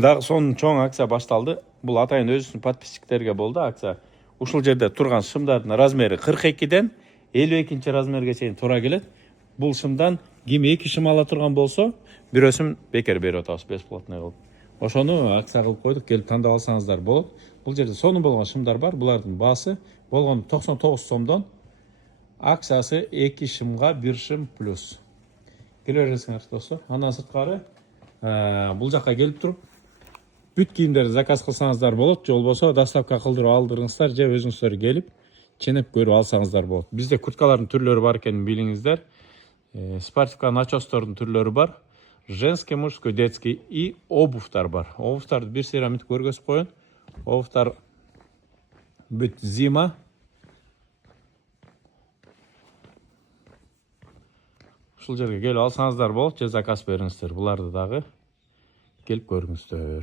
Дагы сонун чоң акция башталды. Бул атайын өзүнүн подписчиктерге болду акция. Ушул жерде турган шымдардын размери 42ден 52 размерге чейин туура келет. Бул шымдан ким 2 шым ала турган болсо, бирөөсүн бекер берип атабыз, бесплатный кылып. Ошону акция кылып койдук, келип тандап алсаңыздар болот. Бул жерде сонун болгон шымдар бар. Булардын баасы болгону 99 сомдон. Акциясы 2 шымга 1 шым плюс. Келе бересиңер достор. Андан сырткары бул жакка келип туруп бүт кийимдерди заказ кылсаңыздар болот, же болбосо доставка кылдырып алдырыңыздар, же өзүңүздөр келип ченеп көрүп алсаңыздар болот. Бизде курткалардын түрлөрү бар экенин билиңиздер. Спортивка начостордун түрлөрү бар. Женский, мужской, детский и обувьтар бар. Обувьтарды бир сыйра мынтип көргөзүп коеюн. Обувьтар бүт зима. Ушул жерге келип алсаңыздар болот, же заказ бериңиздер. Буларды дагы келип көрүңүздөр.